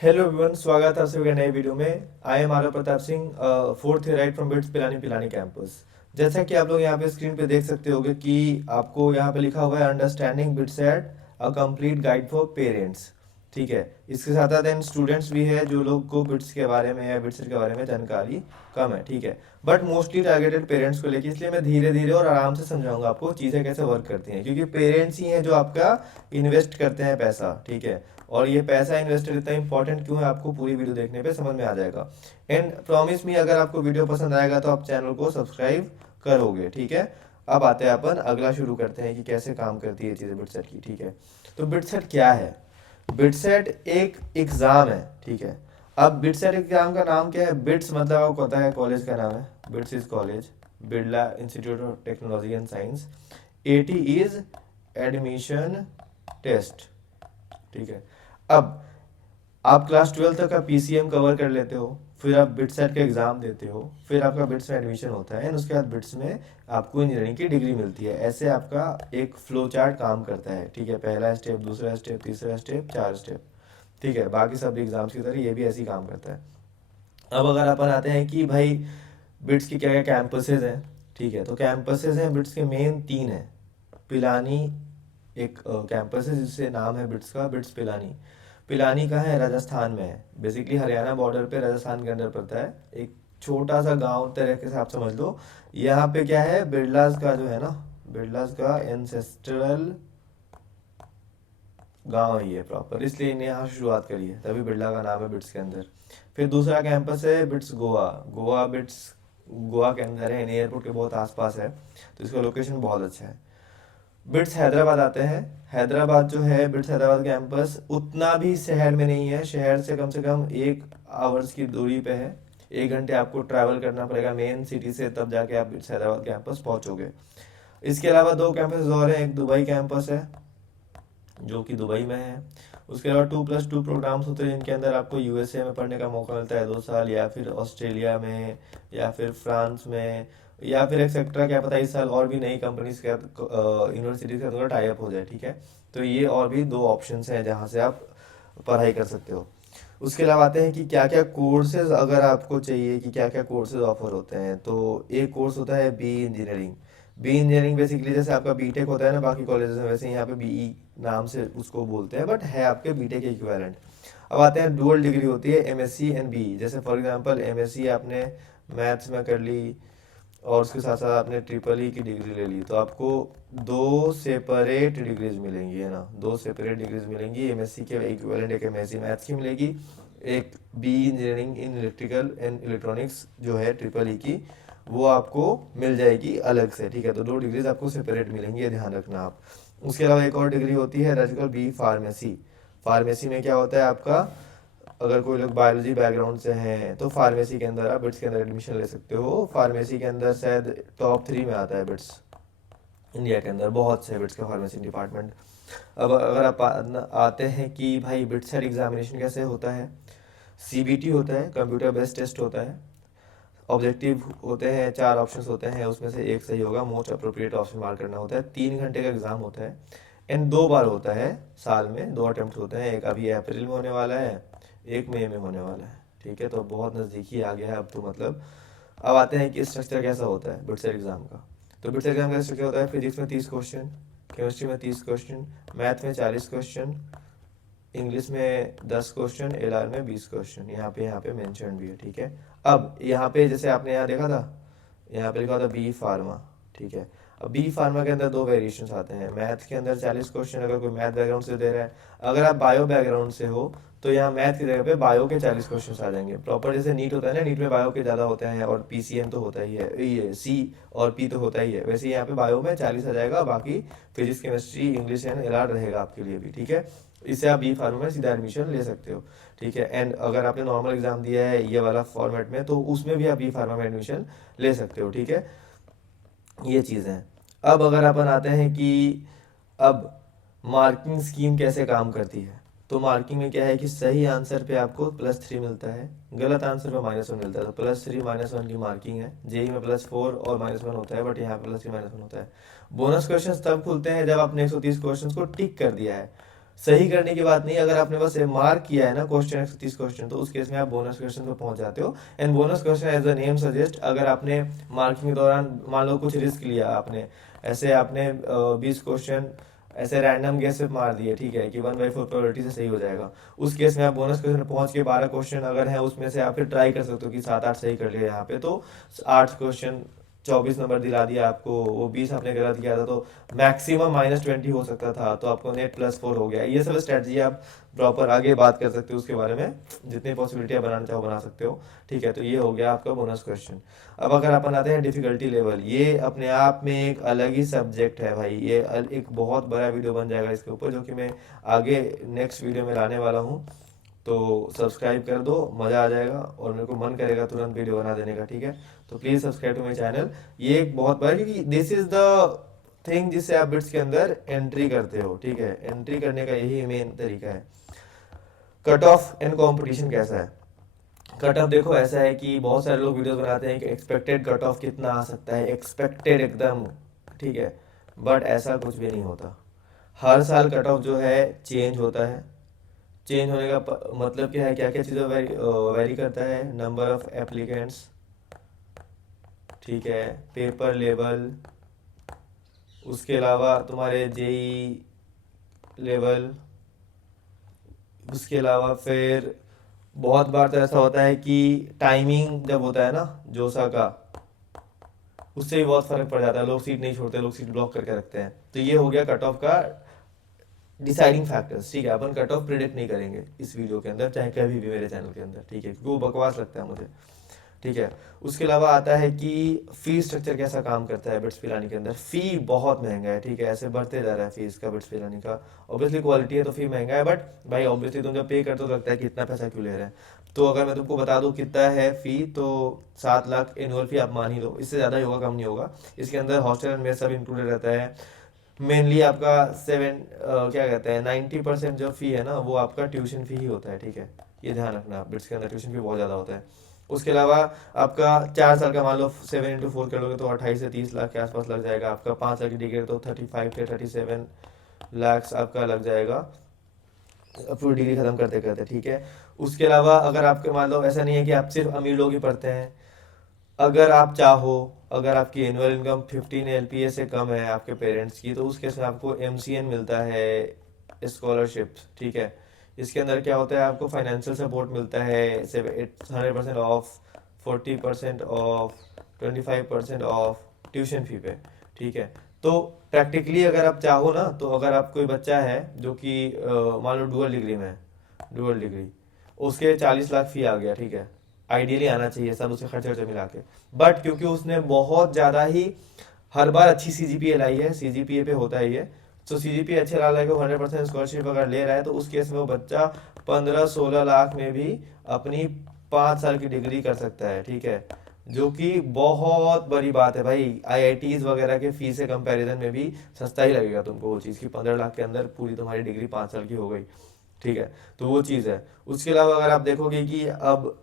Hello everyone, स्वागत है आप सभी का नए वीडियो में। I am Aarav Pratap Singh, fourth year right from bits Pilani Pilani campus. जैसा कि आप लोग यहाँ पे स्क्रीन पे देख सकते होगे कि आपको यहाँ पे लिखा हुआ है understanding bits at a complete guide for parents. ठीक है, इसके साथ साथ एंड स्टूडेंट्स भी है जो लोग को बिट्स के बारे में या बिट्स के बारे में जानकारी कम है। ठीक है, बट मोस्टली टारगेटेड पेरेंट्स को लेके, इसलिए मैं धीरे धीरे और आराम से समझाऊंगा आपको चीज़ें कैसे वर्क करती हैं, क्योंकि पेरेंट्स ही हैं जो आपका इन्वेस्ट करते हैं पैसा। ठीक है, और ये पैसा इन्वेस्टेड इतना इंपॉर्टेंट क्यों है आपको पूरी वीडियो देखने पे समझ में आ जाएगा। एंड प्रॉमिस मी, अगर आपको वीडियो पसंद आएगा तो आप चैनल को सब्सक्राइब करोगे। ठीक है, अब आते हैं अपन अगला शुरू करते हैं कि कैसे काम करती है चीज़ें बिटसेट की। ठीक है, तो बिटसेट क्या है? बिटसेट एक एग्ज़ाम है। ठीक है, अब बिटसेट एग्ज़ाम का नाम क्या है? बिट्स मतलब आपको पता है कॉलेज का नाम है, BITS is college, Birla institute of technology and science. AT is admission test. ठीक है, अब आप क्लास 12 तक का पीसीएम कवर कर लेते हो, फिर आप बिट्स सेट का एग्जाम देते हो, फिर आपका बिट्स में एडमिशन होता है एंड उसके बाद बिट्स में आपको इंजीनियरिंग की डिग्री मिलती है। ऐसे आपका एक फ्लो चार्ट काम करता है। ठीक है, पहला स्टेप, दूसरा स्टेप, तीसरा स्टेप, चार स्टेप। ठीक है, बाकी सब एग्जाम्स की तरह ये भी ऐसे ही काम करता है। अब अगर अपन आते हैं कि भाई बिट्स की क्या क्या कैंपसेज हैं। ठीक है, तो कैंपसेज हैं बिट्स के मेन तीन हैं। पिलानी एक कैंपस है जिससे नाम है बिट्स का, बिट्स पिलानी। पिलानी का है, राजस्थान में है, बेसिकली हरियाणा बॉर्डर पे राजस्थान के अंदर पड़ता है। एक छोटा सा गांव तरह के आप समझ लो। यहाँ पे क्या है, बिरलास का जो है ना, बिरलास का एंसेस्ट्रल गांव है ये प्रॉपर, इसलिए इन्हें यहाँ शुरुआत करी है, तभी बिरला का नाम है बिट्स के अंदर। फिर दूसरा कैंपस है बिट्स गोवा। गोवा बिट्स गोवा के अंदर है, एयरपोर्ट के बहुत आसपास है, तो इसका लोकेशन बहुत अच्छा है। बिट्स हैदराबाद आते हैं। हैदराबाद जो है, बिट्स हैदराबाद कैंपस उतना भी शहर में नहीं है, शहर से कम 1 आवर्स की दूरी पे है। 1 घंटे आपको ट्रैवल करना पड़ेगा मेन सिटी से, तब जाके आप बिट्स हैदराबाद कैंपस पहुंचोगे। इसके अलावा दो कैंपस और हैं, एक दुबई कैंपस है जो कि दुबई में है। उसके अलावा 2+2 प्रोग्राम्स होते हैं जिनके अंदर आपको यूएसए में पढ़ने का मौका मिलता है 2 साल, या फिर ऑस्ट्रेलिया में, या फिर फ्रांस में, या फिर एक्सेट्रा, क्या पता इस साल और भी नई कंपनीज के यूनिवर्सिटीज के अंदर टाई अप हो जाए। ठीक है, तो ये और भी दो ऑप्शंस हैं जहाँ से आप पढ़ाई कर सकते हो। उसके अलावा आते हैं कि क्या क्या कोर्सेज अगर आपको चाहिए, कि क्या क्या कोर्सेज ऑफर होते हैं, तो एक कोर्स होता है B engineering. B engineering basically जैसे आपका बीटेक होता है ना बाकी कॉलेजेस में, वैसे यहाँ पे बीई नाम से उसको बोलते हैं, बट है आपके बीटेक के इक्विवेलेंट। अब आते हैं डुअल डिग्री होती है, एमएससी एंड बीई। जैसे फॉर एग्जांपल एमएससी आपने मैथ्स में कर ली और उसके साथ साथ आपने ट्रिपल ई की डिग्री ले ली, तो आपको दो सेपरेट डिग्रीज मिलेंगी, है ना, दो सेपरेट डिग्रीज मिलेंगी। एमएससी के इक्विवेलेंट एक एमएससी मैथ्स की मिलेगी, एक B engineering in electrical and electronics जो है ट्रिपल ई की, वो आपको मिल जाएगी अलग से। ठीक है, तो दो डिग्रीज आपको सेपरेट मिलेंगी, ये ध्यान रखना आप। उसके अलावा एक और डिग्री होती है रेजिकल बी फार्मेसी। फार्मेसी में क्या होता है आपका, अगर कोई लोग बायोलॉजी बैकग्राउंड से हैं तो फार्मेसी के अंदर आप बिट्स के अंदर एडमिशन ले सकते हो। फार्मेसी के अंदर शायद टॉप 3 में आता है बिट्स, इंडिया के अंदर बहुत से बिट्स का फार्मेसी डिपार्टमेंट। अब अगर आप आते हैं कि भाई बिट्स हेड एग्जामिनेशन कैसे होता है। सीबीटी होता है, कंप्यूटर बेस्ड टेस्ट होता है। ऑब्जेक्टिव होते हैं, 4 ऑप्शंस होते हैं, उसमें से एक सही होगा, मोस्ट अप्रोप्रिएट ऑप्शन मार्क करना होता है। 3 घंटे का एग्जाम होता है एंड 2 बार होता है साल में, 2 अटेम्प्ट होते हैं, एक अभी अप्रैल में होने वाला है, एक मई में होने वाला है। ठीक है, तो बहुत नज़दीकी आ गया है अब तो, मतलब। अब आते हैं कि स्ट्रक्चर कैसा होता है बिट्स एग्जाम का। तो बिट्स एग्जाम का स्ट्रक्चर होता है, फिजिक्स में 30 क्वेश्चन, केमिस्ट्री में 30 क्वेश्चन, मैथ में 40 क्वेश्चन, इंग्लिश में 10 क्वेश्चन, एलआर में 20 क्वेश्चन, यहाँ पे मेंशन भी है। ठीक है, अब यहाँ पे जैसे आपने यहाँ देखा था, यहाँ पे लिखा था बी फार्मा। ठीक है, अब बी फार्मा के अंदर दो वेरिएशन आते हैं। मैथ के अंदर 40 क्वेश्चन, अगर कोई मैथ बैकग्राउंड से दे रहा है। अगर आप बायो बैकग्राउंड से हो तो यहाँ मैथ की जगह पे बायो के 40 क्वेश्चन आ जाएंगे प्रॉपर। जैसे नीट होता है ना, नीट में बायो के ज़्यादा होते हैं, और पीसीएम तो होता ही है, ये सी और पी तो होता ही है, वैसे यहाँ पे बायो में 40 आ जाएगा, बाकी physics chemistry English and LR रहेगा आपके लिए भी। ठीक है, इससे आप बी फार्मा में सीधा एडमिशन ले सकते हो। ठीक है, एंड अगर आपने नॉर्मल एग्जाम दिया है ये वाला फॉर्मेट में, तो उसमें भी आप बी फार्मा में एडमिशन ले सकते हो। ठीक है, ये चीज़ है। अब अगर अपन आते हैं कि अब मार्किंग स्कीम कैसे काम करती है, तो मार्किंग में क्या है कि सही आंसर पे आपको +3 मिलता है, गलत आंसर पे -1 मिलता है। तो +3 -1 की मार्किंग है। जेई में +4 और -1 होता है, बट यहाँ पे +3 -1 होता है। बोनस क्वेश्चन तब खुलते हैं जब आपने 130 क्वेश्चन को टिक कर दिया है। सही करने की बात नहीं, अगर आपने बस मार्क किया है ना क्वेश्चन 130 क्वेश्चन, तो उस केस में आप बोनस क्वेश्चन पे पहुंच जाते हो। And bonus question as the name suggest, अगर आपने मार्किंग के दौरान मान लो कुछ रिस्क लिया आपने, ऐसे आपने 20 क्वेश्चन ऐसे रैंडम गेस पे मार दिए, ठीक है, कि 1/4 प्रोबेबिलिटी से सही हो जाएगा, उस केस में आप बोनस क्वेश्चन पहुंच के 12 क्वेश्चन अगर है उसमें से आप फिर ट्राई कर सकते हो कि 7-8 सही कर लिया यहाँ पे, तो 8 क्वेश्चन 24 नंबर दिला दिया आपको, वो 20 आपने गलत किया था, तो मैक्सिमम -20 हो सकता था, तो आपको नेट +4 हो गया। ये सब स्ट्रेटजी आप प्रॉपर आगे बात कर सकते हो उसके बारे में, जितनी पॉसिबिलिटी आप बनाना चाहो बना सकते हो, ठीक है। तो ये हो गया आपका बोनस क्वेश्चन। अब अगर अपन आते हैं डिफिकल्टी लेवल, ये अपने आप में एक अलग ही सब्जेक्ट है भाई, ये एक बहुत बड़ा वीडियो बन जाएगा इसके ऊपर, जो कि मैं आगे नेक्स्ट वीडियो में लाने वाला हूँ। तो सब्सक्राइब कर दो, मज़ा आ जाएगा, और मेरे को मन करेगा तुरंत वीडियो बना देने का, ठीक है। तो please subscribe to my channel. ये एक बहुत बड़ा, क्योंकि दिस इज़ द थिंग जिससे आप बिट्स के अंदर एंट्री करते हो, ठीक है। एंट्री करने का यही मेन तरीका है। कट ऑफ एंड कॉम्पिटिशन कैसा है? कट ऑफ देखो ऐसा है कि बहुत सारे लोग वीडियोस बनाते हैं कि एक्सपेक्टेड कट ऑफ कितना आ सकता है, एक्सपेक्टेड एकदम, ठीक है, बट ऐसा कुछ भी नहीं होता। हर साल कट ऑफ जो है चेंज होता है। चेंज होने का मतलब क्या है, क्या क्या चीज़ें वेरी करता है, नंबर ऑफ एप्लीकेंट्स, ठीक है, पेपर लेवल, उसके अलावा तुम्हारे जेई लेवल, उसके अलावा फिर बहुत बार तो ऐसा होता है कि टाइमिंग जब होता है ना जोसा का, उससे भी बहुत फर्क पड़ जाता है, लोग सीट नहीं छोड़ते, लोग सीट ब्लॉक करके रखते हैं। तो ये हो गया कट ऑफ का डिसाइडिंग फैक्टर्स, ठीक है। अपन कट ऑफ प्रिडिक्ट नहीं करेंगे इस वीडियो के अंदर, चाहे कभी भी मेरे चैनल के अंदर, ठीक है, क्योंकि वो बकवास लगता है मुझे, ठीक है। उसके अलावा आता है कि फी स्ट्रक्चर कैसा काम करता है बिट्स पिलानी के अंदर। फी बहुत महंगा है, ठीक है, ऐसे बढ़ते जा रहा है फीस का बिट्स पिलानी का। ऑब्वियसली क्वालिटी है तो फी महंगा है, बट भाई ऑब्वियसली तुम जब पे करते हो तो लगता है कि इतना पैसा क्यों ले रहे हैं। तो अगर मैं तुमको बता दूं कितना है फी, तो 7 लाख एनुअल फी आप मान ही लो, इससे ज़्यादा ही होगा, कम नहीं होगा। इसके अंदर हॉस्टल एंड मेस सब इंक्लूडेड रहता है। मेनली आपका क्या कहते हैं 90% जो फी है ना, वो आपका ट्यूशन फी ही होता है, ठीक है। ये ध्यान रखना, बिट्स के अंदर ट्यूशन फी बहुत ज़्यादा होता है। उसके अलावा आपका 4 साल का मान लो 7 into 4 कर लोगे तो 28 से 30 लाख के आसपास लग जाएगा। आपका 5 साल की डिग्री तो 35 से 37 लाख आपका लग जाएगा पूरी डिग्री खत्म करते करते, ठीक है। उसके अलावा अगर आपके मान लो, ऐसा नहीं है कि आप सिर्फ अमीर लोग ही पढ़ते हैं, अगर आप चाहो, अगर आपकी एनुअल इनकम 15 LPA से कम है आपके पेरेंट्स की, तो उस केस में आपको MCN मिलता है, स्कॉलरशिप, ठीक है। इसके अंदर क्या होता है, आपको फाइनेंशियल सपोर्ट मिलता है, 100% of, 40% of, 25% of tuition fee पे, ठीक है। तो प्रैक्टिकली अगर आप चाहो ना, तो अगर आप कोई बच्चा है जो कि मान लो डुअल डिग्री में है, डुअल डिग्री, उसके 40 लाख फी आ गया, ठीक है, आइडियली आना चाहिए सब उसके खर्चे वर्चे मिला के। बट क्योंकि उसने बहुत ज़्यादा ही हर बार अच्छी CGPA लाई है, CGPA पे होता है ये, तो CGPA अच्छे ला लाके 100% स्कॉलरशिप अगर ले रहा है, तो उस केस में वो बच्चा 15-16 लाख में भी अपनी 5 साल की डिग्री कर सकता है, ठीक है। जो कि बहुत बड़ी बात है भाई, IITs वगैरह के फीस से कंपैरिजन में भी सस्ता ही लगेगा तुमको वो चीज़, की 15 लाख के अंदर पूरी तुम्हारी डिग्री 5 साल की हो गई, ठीक है। तो वो चीज़ है। उसके अलावा अगर आप देखोगे कि अब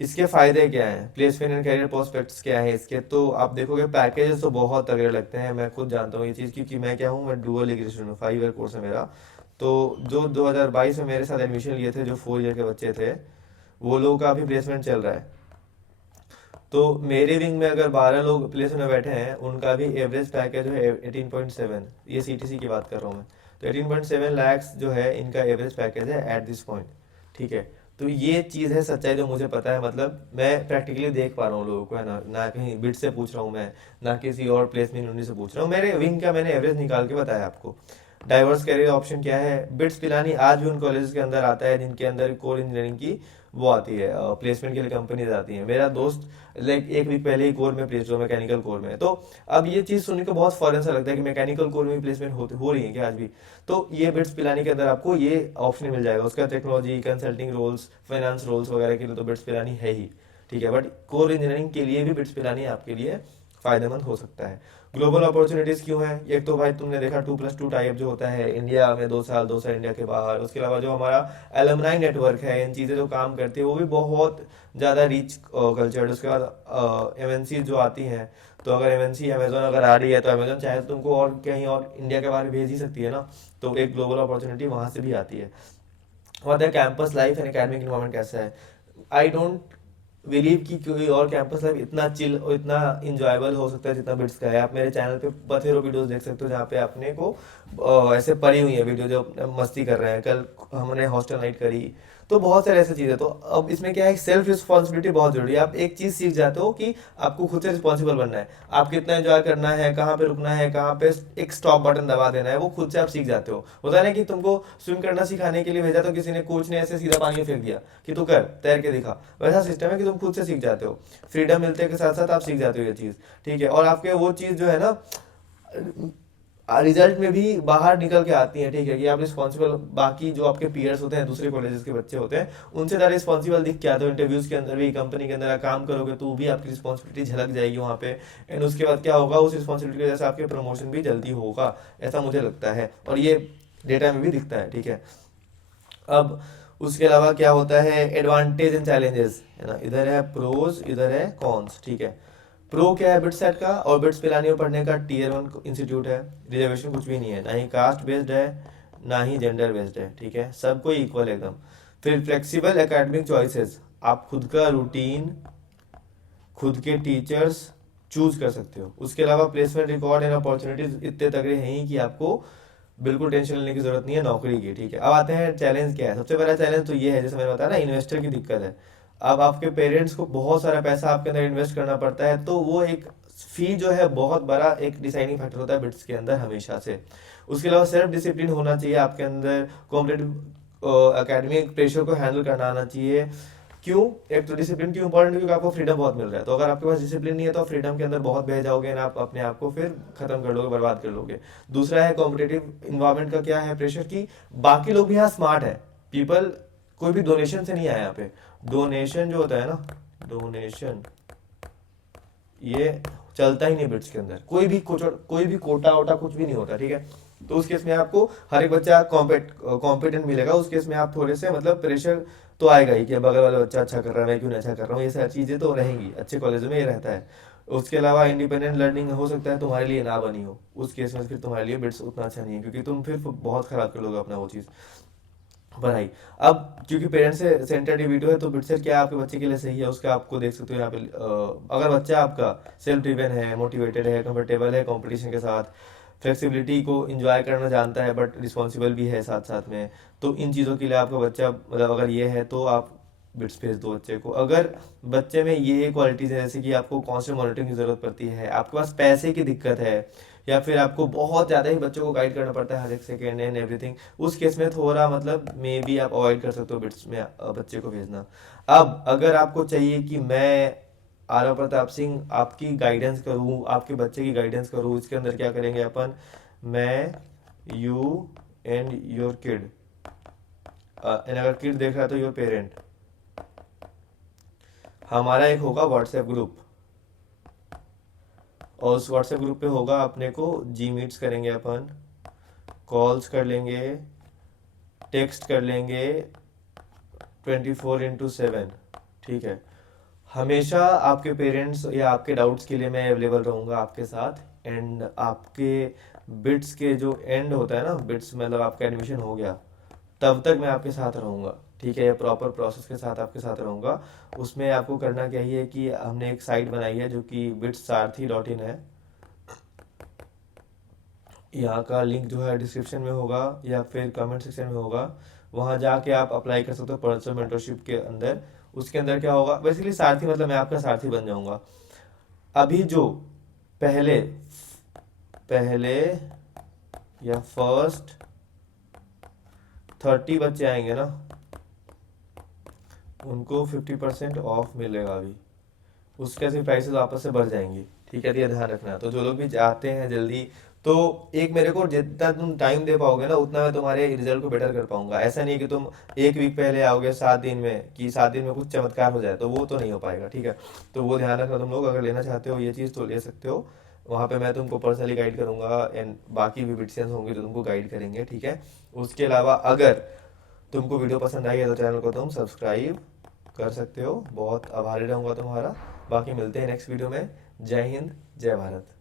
इसके फायदे क्या हैं, प्लेसमेंट एंड करियर प्रोस्पेक्ट्स क्या है इसके, तो आप देखोगे पैकेजेस तो बहुत तगड़े लगते हैं। मैं खुद जानता हूँ ये चीज़, क्योंकि मैं क्या हूँ, मैं डुअल डिग्री स्टूडेंट हूँ, 5 ईयर कोर्स है मेरा। तो जो 2022 में मेरे साथ एडमिशन लिए थे, जो 4 ईयर के बच्चे थे, वो लोगों का अभी प्लेसमेंट चल रहा है। तो मेरे विंग में अगर 12 लोग प्लेसमेंट में बैठे हैं, उनका भी एवरेज पैकेज है 18.7, ये CTC की बात कर रहा हूँ मैं। तो 18.7 लाख जो है इनका एवरेज पैकेज है एट दिस पॉइंट, ठीक है। तो ये चीज़ है सच्चाई जो मुझे पता है, मतलब मैं प्रैक्टिकली देख पा रहा हूँ लोगों को, है ना, ना कहीं बिट से पूछ रहा हूँ मैं, ना किसी और प्लेसमेंट यूनिट से पूछ रहा हूँ, मेरे विंग का मैंने एवरेज निकाल के बताया आपको। डाइवर्स करियर ऑप्शन क्या है, बिट्स पिलानी आज भी उन कॉलेजेस के अंदर आता है जिनके अंदर कोर इंजीनियरिंग की वो आती है, प्लेसमेंट के लिए कंपनीज आती हैं। मेरा दोस्त लाइक एक वीक पहले ही कोर में प्लेस हुआ, मैकेनिकल कोर में। तो अब ये चीज़ सुनने को बहुत फॉरेन सा लगता है कि मैकेनिकल कोर में भी प्लेसमेंट हो रही है क्या आज भी। तो ये बिट्स पिलानी के अंदर आपको ये ऑप्शन मिल जाएगा। उसका technology consulting roles, finance roles वगैरह के लिए तो बिट्स पिलानी है ही, ठीक है। बट कोर इंजीनियरिंग के लिए भी बिट्स पिलानी आपके लिए फायदेमंद हो सकता है। ग्लोबल अपॉर्चुनिटीज क्यों है, एक तो भाई तुमने देखा 2+2 टाइप जो होता है, इंडिया में 2 साल, 2 साल इंडिया के बाहर। उसके अलावा जो हमारा एलमनाई नेटवर्क है, इन चीज़ें जो काम करती है वो भी बहुत ज़्यादा रीच कल्चर। उसके बाद MNC जो आती हैं, तो अगर एमएनसी अमेजोन अगर आ रही है तो अमेजोन चाहे तो तुमको और कहीं और इंडिया के बाहर भेज ही सकती है ना, तो एक ग्लोबल अपॉर्चुनिटी वहाँ से भी आती है। और campus life and academic environment कैसा है, आई डोंट बिलीव कि कोई और कैंपस लाइफ इतना चिल और इतना इंजॉयबल हो सकता है जितना बिट्स का है। आप मेरे चैनल पे बथेरो वीडियोस देख सकते हो जहाँ पे अपने को ऐसे पड़ी हुई है वीडियो जो मस्ती कर रहे हैं। कल हमने हॉस्टल नाइट करी, तो बहुत सारे ऐसे चीज़ें। तो अब इसमें क्या है, सेल्फ रिस्पॉन्सिबिलिटी बहुत जरूरी है। आप एक चीज़ सीख जाते हो कि आपको खुद से रिस्पॉन्सिबल बनना है, आप कितना एंजॉय करना है, कहाँ पे रुकना है, कहाँ पे एक स्टॉप बटन दबा देना है, वो खुद से आप सीख जाते हो। होता है ना कि तुमको स्विम करना सिखाने के लिए भेजा तो किसी ने कोच ने ऐसे सीधा पानी में फेंक दिया कि तू कर तैर के दिखा, वैसा सिस्टम है कि तुम खुद से सीख जाते हो। फ्रीडम मिलते के साथ साथ आप सीख जाते हो ये चीज़, ठीक है। और आपके वो चीज़ जो है ना रिजल्ट में भी बाहर निकल के आती है, ठीक है, कि आप रिस्पॉन्सिबल, बाकी जो आपके पीयर्स होते हैं दूसरे कॉलेजेस के बच्चे होते हैं उनसे ज़्यादा रिस्पॉन्सिबल दिख के आते हो। इंटरव्यूज के अंदर भी, कंपनी के अंदर आप काम करोगे तो भी आपकी रिस्पॉन्सिबिलिटी झलक जाएगी वहाँ पे। एंड उसके बाद क्या होगा, उस रिस्पॉन्सिबिलिटी की वजह से आपके प्रमोशन भी जल्दी होगा, ऐसा मुझे लगता है, और ये डेटा में भी दिखता है, ठीक है। अब उसके अलावा क्या होता है, एडवांटेज एंड चैलेंजेस है ना, इधर है प्रोज, इधर है कॉन्स, ठीक है। प्रो क्या है, बिट्स सेट का और बिट्स पिलानी में पढ़ने का टीयर 1 इंस्टीट्यूट है। रिजर्वेशन कुछ भी नहीं है, ना ही कास्ट बेस्ड है ना ही जेंडर बेस्ड है, ठीक है, सबको इक्वल एकदम। फिर फ्लेक्सिबल एकेडमिक चॉइसेस, आप खुद का रूटीन, खुद के टीचर्स चूज कर सकते हो। उसके अलावा प्लेसमेंट रिकॉर्ड एंड अपॉर्चुनिटीज इतने तगड़े हैं ही कि आपको बिल्कुल टेंशन लेने की जरूरत नहीं है नौकरी की, ठीक है। अब आते हैं चैलेंज क्या है। सबसे बड़ा चैलेंज तो ये है, जैसे मैंने बताया ना, इन्वेस्टर की दिक्कत है। अब आपके पेरेंट्स को बहुत सारा पैसा आपके अंदर इन्वेस्ट करना पड़ता है, तो वो एक फी जो है बहुत बड़ा एक डिसाइडिंग फैक्टर होता है बिट्स के अंदर हमेशा से। उसके अलावा सेल्फ डिसिप्लिन होना चाहिए आपके अंदर, कॉम्पिटेटिव एकेडमिक प्रेशर को हैंडल करना आना चाहिए। क्यों, एक तो डिसिप्लिन क्यों इंपॉर्टेंट, क्योंकि आपको फ्रीडम बहुत मिल रहा है। तो अगर आपके पास डिसिप्लिन नहीं है तो आप फ्रीडम के अंदर बहुत बह जाओगे ना, आप अपने आप को फिर खत्म कर लोगे, बर्बाद कर लोगे। दूसरा है कॉम्पिटेटिव इन्वायरमेंट का क्या है प्रेशर, की बाकी लोग भी यहाँ स्मार्ट है। पीपल कोई भी डोनेशन से नहीं आया यहाँ पे। डोनेशन जो होता है ना, डोनेशन ये चलता ही नहीं बिट्स के अंदर, कोई भी कोटा वोटा कुछ भी नहीं होता, ठीक है। तो उस केस में आपको हर एक बच्चा कॉम्पिटेंट मिलेगा। उस केस में आप थोड़े से मतलब प्रेशर तो आएगा ही कि अब बगल वाला बच्चा अच्छा कर रहा है, मैं क्यों नहीं अच्छा कर रहा हूँ, ये सारी चीज़ें तो रहेंगी, अच्छे कॉलेज में ये रहता है। उसके अलावा इंडिपेंडेंट लर्निंग हो सकता है तुम्हारे लिए ना बनी हो, उस केस में फिर तुम्हारे लिए बिट्स उतना अच्छा नहीं है, क्योंकि तुम फिर बहुत खराब कर लोगे अपना वो चीज़, पढ़ाई। अब क्योंकि पेरेंट्स से सेंटर्ड वीडियो है तो बिटसेट क्या आपके बच्चे के लिए सही है, उसका आपको देख सकते हो यहाँ पे। अगर बच्चा आपका सेल्फ ड्रिवन है, मोटिवेटेड है, कंफर्टेबल है कंपटीशन के साथ, फ्लेक्सिबिलिटी को इंजॉय करना जानता है बट रिस्पॉन्सिबल भी है साथ साथ में, तो इन चीज़ों के लिए आपका बच्चा मतलब अगर ये है तो आप बिट्स भेज दो बच्चे को। अगर बच्चे में ये क्वालिटीज़ है जैसे कि आपको कॉन्स्टेंट मॉनिटरिंग की ज़रूरत पड़ती है, आपके पास पैसे की दिक्कत है, या फिर आपको बहुत ज़्यादा ही बच्चों को गाइड करना पड़ता है हर एक सेकेंड एंड एवरीथिंग, उस केस में थोड़ा मतलब मे बी आप अवॉइड कर सकते हो बिट्स में बच्चे को भेजना। अब अगर आपको चाहिए कि मैं आरव प्रताप सिंह आपकी गाइडेंस करूँ, आपके बच्चे की गाइडेंस करूँ, इसके अंदर क्या करेंगे अपन, मैं, you and your kid, and अगर किड देख रहा है तो योर पेरेंट, हमारा एक होगा व्हाट्सएप ग्रुप, और उस व्हाट्सएप ग्रुप पे होगा अपने को जी मीट्स करेंगे अपन, कॉल्स कर लेंगे, टेक्स्ट कर लेंगे 24/7, ठीक है। हमेशा आपके पेरेंट्स या आपके डाउट्स के लिए मैं अवेलेबल रहूँगा आपके साथ। एंड आपके बिट्स के जो एंड होता है ना, बिट्स मतलब आपका एडमिशन हो गया तब तक मैं आपके साथ रहूँगा, ठीक है, ये प्रॉपर प्रोसेस के साथ आपके साथ रहूँगा। उसमें आपको करना क्या ही है कि हमने एक साइट बनाई है जो कि bitsaarthi.in है, यहाँ का लिंक जो है डिस्क्रिप्शन में होगा या फिर कमेंट सेक्शन में होगा, वहाँ जाके आप अप्लाई कर सकते हो पर्सनल मेंटरशिप के अंदर। उसके अंदर क्या होगा, बेसिकली सारथी मतलब मैं आपका सारथी बन जाऊंगा। अभी जो पहले पहले या फर्स्ट 30 बच्चे आएंगे ना, उनको 50% ऑफ मिलेगा अभी, उसके ऐसे प्राइसेस वापस से बढ़ जाएंगी, ठीक है, तो ये ध्यान रखना। तो जो लोग भी चाहते हैं जल्दी, तो एक मेरे को जितना तुम टाइम दे पाओगे ना उतना मैं तुम्हारे रिजल्ट को बेटर कर पाऊंगा। ऐसा नहीं कि तुम एक वीक पहले आओगे 7 दिन में, कि 7 दिन में कुछ चमत्कार हो जाए, तो वो तो नहीं हो पाएगा, ठीक है। तो वो ध्यान रखना, तुम लोग अगर लेना चाहते हो ये चीज़ तो ले सकते हो, वहाँ पे मैं तुमको पर्सनली गाइड करूंगा एंड बाकी भी बिटियंस होंगे जो तुमको गाइड करेंगे, ठीक है। उसके अलावा अगर तुमको वीडियो पसंद आई है तो चैनल को तुम सब्सक्राइब कर सकते हो, बहुत आभारी रहूंगा तुम्हारा। बाकी मिलते हैं नेक्स्ट वीडियो में, जय हिंद, जय भारत।